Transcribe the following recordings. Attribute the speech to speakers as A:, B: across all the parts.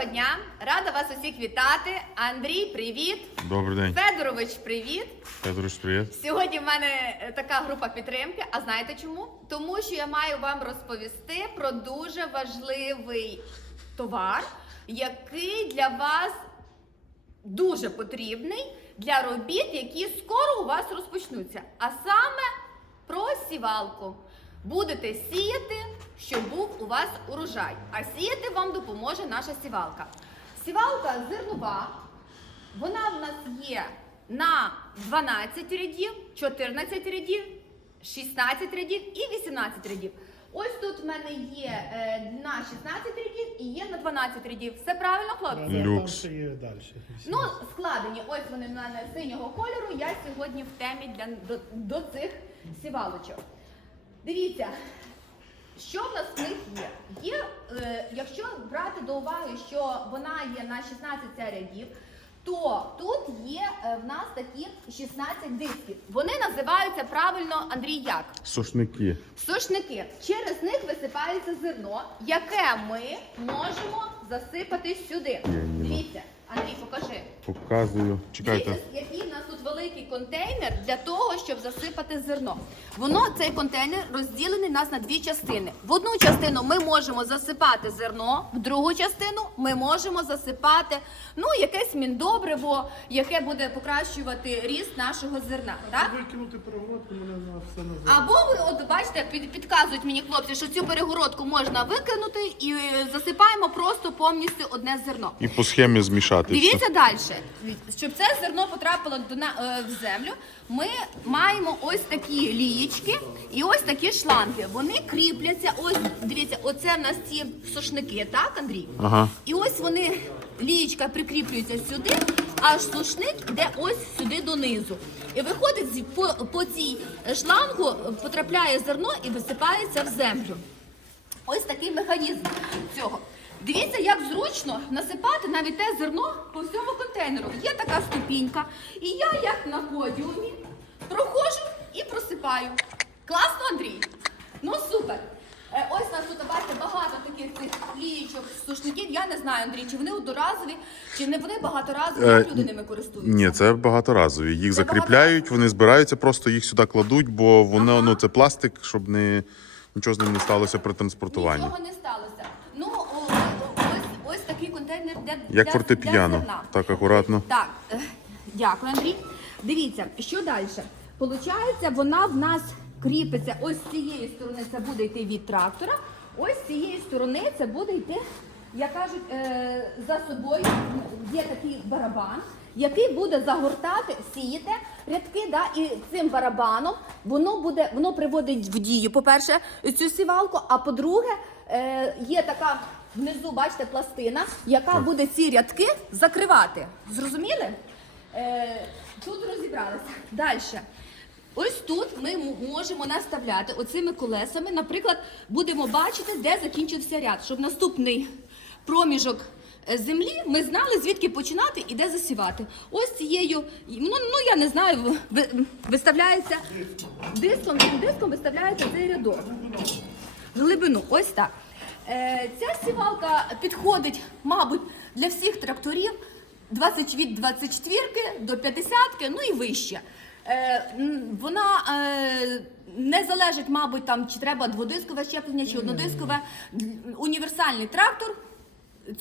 A: Доброго дня! Рада вас усіх вітати. Андрій, привіт!
B: Добрий день.
A: Федорович, привіт!
B: Петрович, привіт.
A: Сьогодні в мене е, така група підтримки. А знаєте чому? Тому що я маю вам розповісти про дуже важливий товар, який для вас дуже потрібний для робіт, які скоро у вас розпочнуться. А саме про сівалку. Будете сіяти, щоб був у вас урожай. А сіяти вам допоможе наша сівалка. Сівалка зернова, вона в нас є на 12 рядів, 14 рядів, 16 рядів і 18 рядів. Ось тут в мене є е, на 16 рядів і є на 12 рядів. Все правильно, хлопці?
B: Люкс.
C: Там ще є далі.
A: Ну, складені, ось вони в мене синього кольору. Я сьогодні в темі для, до, до цих сівалочок. Дивіться, що в нас в них є? Є, е, якщо брати до уваги, що вона є на 16 рядів, то тут є е, в нас такі 16 дисків. Вони називаються правильно Андрій як?
B: Сушники.
A: Сушники. Через них висипається зерно, яке ми можемо засипати сюди.
B: Ні, ні.
A: Дивіться, Андрій, покажи.
B: Показую. Чекайте.
A: Дивіться, який у нас тут великий контейнер для того, щоб засипати зерно. Воно цей контейнер розділений нас на дві частини. В одну частину ми можемо засипати зерно, в другу частину ми можемо засипати ну якесь міндобриво, яке буде покращувати ріст нашого зерна. Так?
C: Викинути перегородку, мене на все назад.
A: Або ви, от бачите, під, підказують мені хлопці, що цю перегородку можна викинути і е, засипаємо просто повністю одне зерно.
B: І по схемі змішати. все.
A: Дивіться далі. Щоб це зерно потрапило до на, е, в землю, ми маємо ось такі лієчки і ось такі шланги. Вони кріпляться. Ось дивіться, оце в нас ці сушники, так, Андрій?
B: Ага.
A: І ось вони, лієчка прикріплюється сюди, аж сушник йде ось сюди донизу. І виходить по, по цій шлангу, потрапляє зерно і висипається в землю. Ось такий механізм цього. Дивіться, як зручно насипати навіть те зерно по всьому контейнеру. Є така ступінька. І я, як на подіумі, проходжу і просипаю. Класно, Андрій? Ну супер. Е, Ось нас тут бачите багато таких цих лієчок, сушників. Я не знаю, Андрій, чи вони одноразові, чи не вони багаторазові,
B: Е,
A: як люди ними користуються.
B: Ні, це багаторазові. Їх
A: Це
B: закріпляють, вони збираються, просто їх сюди кладуть, бо воно
A: Ага.
B: ну це пластик, щоб не нічого з ним не сталося при транспортуванні.
A: Нічого не сталося. Контейнер для,
B: Як
A: для, для
B: фортепіано.
A: зерна.
B: Так, акуратно.
A: Так, е, дякую, Андрій. Дивіться, що далі? Получається, вона в нас кріпиться ось з цієї сторони, це буде йти від трактора. Ось з цієї сторони це буде йти, як кажуть, е, за собою є такий барабан, який буде загортати, сіяти рядки, да, і цим барабаном воно буде, воно приводить в дію, по-перше, цю сівалку, а по-друге, е, є така внизу, бачите, пластина, яка буде ці рядки закривати. Зрозуміли? Е, тут розібралися. Далі. Ось тут ми можемо наставляти оцими колесами. Наприклад, будемо бачити, де закінчився ряд, щоб наступний проміжок е, землі ми знали, звідки починати і де засівати. Ось цією, ну, ну я не знаю, виставляється диском, диском виставляється цей рядок. Глибину, ось так. Е, ця сівалка підходить, мабуть, для всіх тракторів 20 від 24 до 50, ну і вище. Е, вона е, не залежить, мабуть, там, чи треба дводискове щеплення, чи однодискове. Універсальний трактор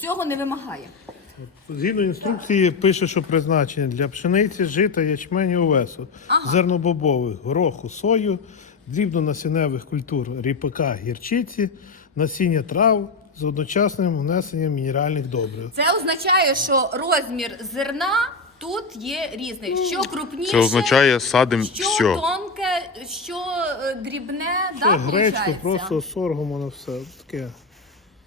A: цього не вимагає.
C: Згідно інструкції пише, що призначення для пшениці, жита, ячменю, овесу,
A: Ага.
C: зернобобових, гороху, сою, дрібнонасінневих культур, ріпака, гірчиці, насіння трав з одночасним внесенням мінеральних добрив.
A: Це означає, що розмір зерна тут є різний. Що крупніше,
B: Це означає садим
A: що
B: все.
A: тонке, що е, дрібне,
C: Це
A: да,
C: гречку,
A: виходить?
C: просто соргом, воно все таке.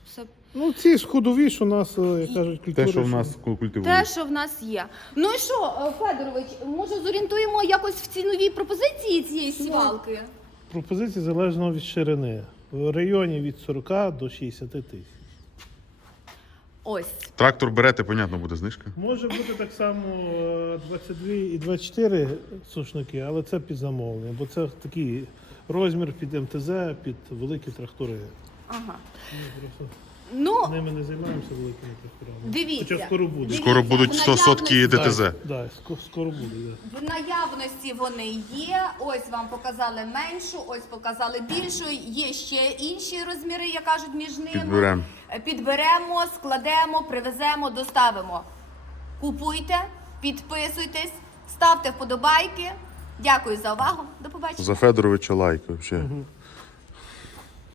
A: Все
C: Ну, ці ж ходові, що у нас, е, як кажуть, культури.
B: Те, що в нас
A: Те,
B: культивують.
A: що в нас є. Ну і що, е, Федорович, може зорієнтуємо якось в ціновій пропозиції цієї сівалки?
C: Пропозиції залежно від ширини. В районі від 40 до 60 тисяч.
A: Ось.
B: Трактор берете, понятно, буде знижка.
C: Може бути так само е, 22 і 24 сушники, але це під замовлення, бо це такий розмір під МТЗ, під великі трактори.
A: Ага.
C: Ну, Ними не займаємося великими тракторами.
A: Дивіться.
C: Хоча скоро буде.
A: Дивіться,
B: Скоро будуть
A: в
B: 100 сотки
A: наявності-
B: ДТЗ.
C: Так, да, ско- скоро буде. Да.
A: В наявності вони є. Ось вам показали меншу, ось показали більшу. Є ще інші розміри, як кажуть, між ними.
B: Підберемо.
A: Е, Підберемо, складемо, привеземо, доставимо. Купуйте, підписуйтесь, ставте вподобайки. Дякую за увагу. До побачення.
B: За Федоровича лайк. Взагалі.